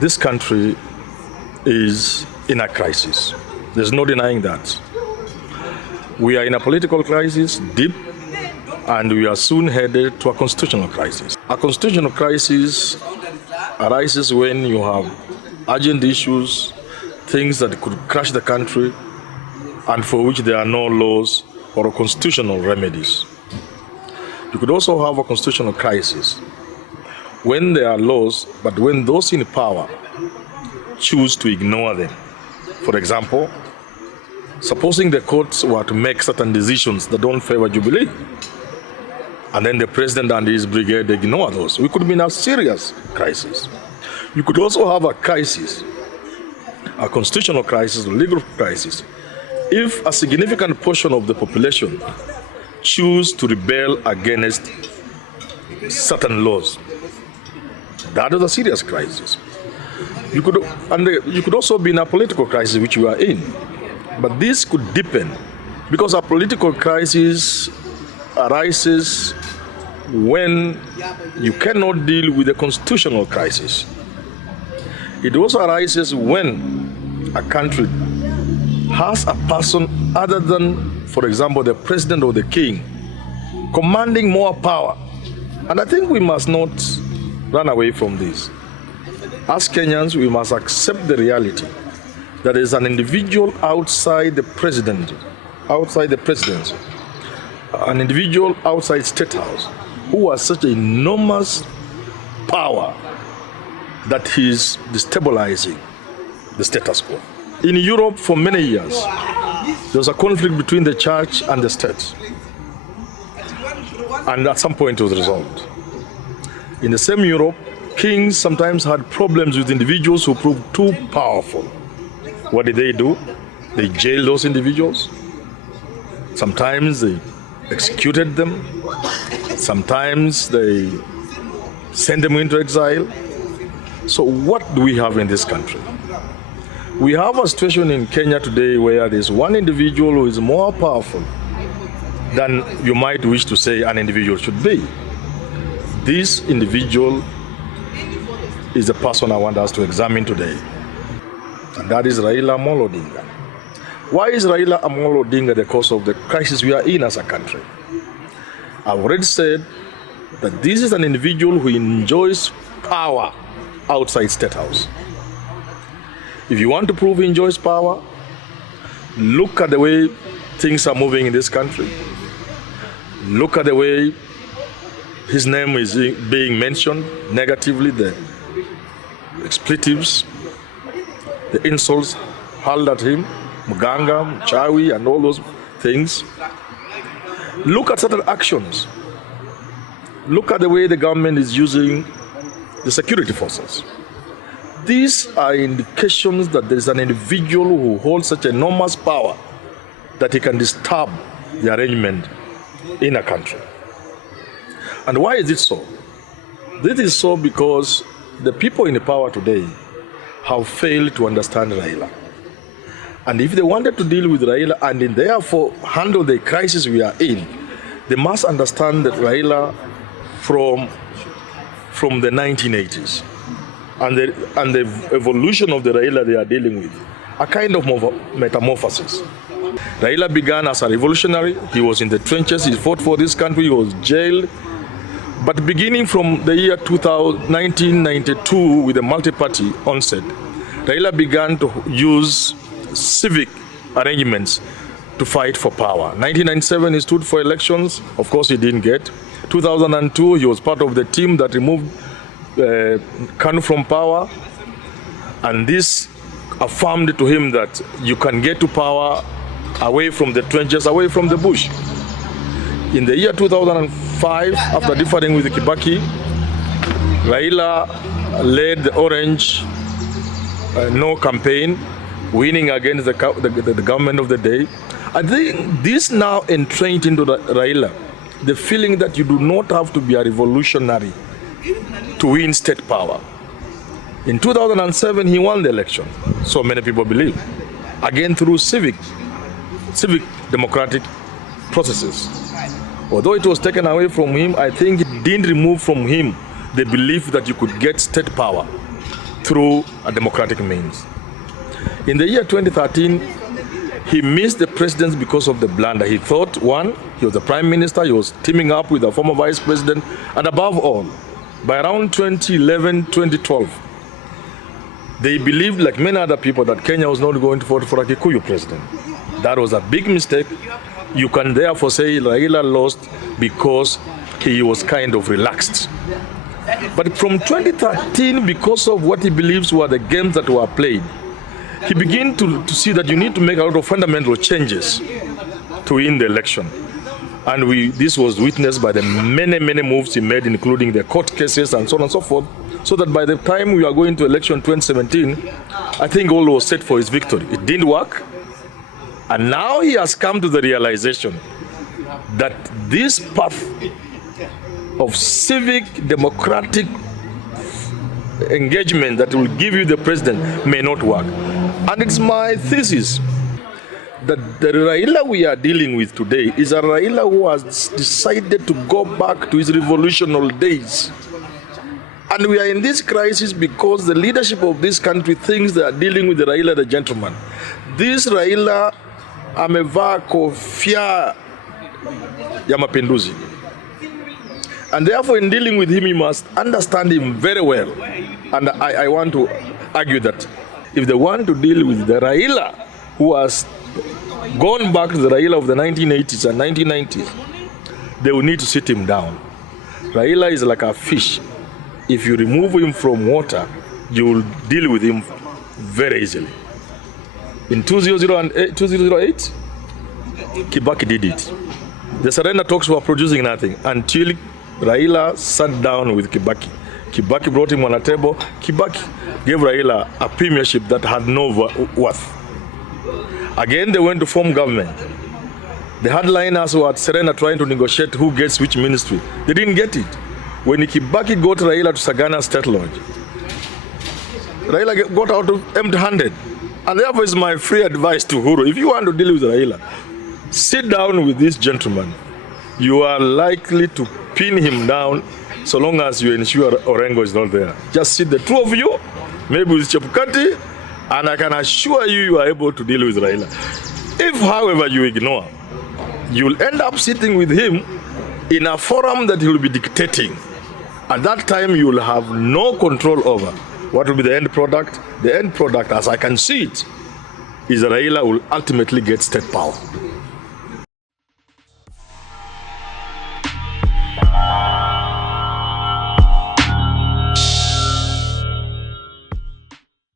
This country is in a crisis. There's no denying that. We are in a political crisis, deep, and we are soon headed to a constitutional crisis. A constitutional crisis arises when you have urgent issues, things that could crash the country, and for which there are no laws or constitutional remedies. You could also have a constitutional crisis when there are laws, but when those in power choose to ignore them. For example, supposing the courts were to make certain decisions that don't favor Jubilee, and then the president and his brigade ignore those, we could be in a serious crisis. You could also have a crisis, a constitutional crisis, a legal crisis, if a significant portion of the population choose to rebel against certain laws. That is a serious crisis. You could also be in a political crisis, which we are in. But this could deepen because a political crisis arises when you cannot deal with a constitutional crisis. It also arises when a country has a person other than, for example, the president or the king, commanding more power. And I think we must not run away from this. As Kenyans, we must accept the reality that there is an individual outside the presidency, an individual outside State House, who has such enormous power that he is destabilizing the status quo. In Europe, for many years, there was a conflict between the church and the state. And at some point it was resolved. In the same Europe, kings sometimes had problems with individuals who proved too powerful. What did they do? They jailed those individuals. Sometimes they executed them. Sometimes they sent them into exile. So what do we have in this country? We have a situation in Kenya today where there's one individual who is more powerful than you might wish to say an individual should be. This individual is the person I want us to examine today, and that is RAILA Amolo Odinga. Why is RAILA Amolo Odinga the cause of the crisis we are in as a country? I've already said that this is an individual who enjoys power outside State House. If you want to prove he enjoys power, look at the way things are moving in this country. Look at the way his name is being mentioned negatively, the expletives, the insults hurled at him, Muganga, Mchawi, and all those things. Look at certain actions. Look at the way the government is using the security forces. These are indications that there is an individual who holds such enormous power that he can disturb the arrangement in a country. And why is it so? This is so because the people in power today have failed to understand RAILA. And if they wanted to deal with RAILA and therefore handle the crisis we are in, they must understand that RAILA from the 1980s and the evolution of the RAILA they are dealing with, a kind of metamorphosis. RAILA began as a revolutionary. He was in the trenches, he fought for this country, he was jailed. But beginning from the year 1992 with the multi-party onset, RAILA began to use civic arrangements to fight for power. 1997 he stood for elections, of course he didn't get. 2002 he was part of the team that removed KANU from power, and this affirmed to him that you can get to power away from the trenches, away from the bush. In the year 2005, after differing with Kibaki, RAILA led the Orange No campaign, winning against the government of the day. I think this now entrenched into the RAILA the feeling that you do not have to be a revolutionary to win state power. In 2007, he won the election, so many people believe, again through civic democratic processes. Although it was taken away from him, I think it didn't remove from him the belief that you could get state power through a democratic means. In the year 2013, he missed the presidency because of the blunder. He thought, one, he was the prime minister, he was teaming up with the former vice president, and above all, by around 2011, 2012, they believed, like many other people, that Kenya was not going to vote for a Kikuyu president. That was a big mistake. You can therefore say Raila lost because he was kind of relaxed. But from 2013, because of what he believes were the games that were played, he began to see that you need to make a lot of fundamental changes to win the election. And this was witnessed by the many moves he made, including the court cases and so on and so forth, so that by the time we are going to election 2017, I think all was set for his victory. It didn't work. And now he has come to the realization that this path of civic democratic engagement that will give you the president may not work. And it's my thesis that the Raila we are dealing with today is a Raila who has decided to go back to his revolutionary days. And we are in this crisis because the leadership of this country thinks they are dealing with the Raila the gentleman. This Raila amevaa kofia ya mapinduzi. And therefore, in dealing with him, you must understand him very well. And I want to argue that if they want to deal with the Raila who has gone back to the Raila of the 1980s and 1990s, they will need to sit him down. Raila is like a fish. If you remove him from water, you will deal with him very easily. In 2008, Kibaki did it. The surrender talks were producing nothing until Raila sat down with Kibaki. Kibaki brought him on a table. Kibaki gave Raila a premiership that had no worth. Again, they went to form government. The hardliners were at Serena trying to negotiate who gets which ministry. They didn't get it. When Kibaki got Raila to Sagana State Lodge, Raila got out empty-handed. And therefore is my free advice to Uhuru. If you want to deal with Raila, sit down with this gentleman. You are likely to pin him down so long as you ensure Orengo is not there. Just sit the two of you, maybe with Chepukati, and I can assure you, you are able to deal with Raila. If, however, you ignore, you'll end up sitting with him in a forum that he will be dictating. At that time, you will have no control over what will be the end product. The end product, as I can see it, is that Raila will ultimately get state power.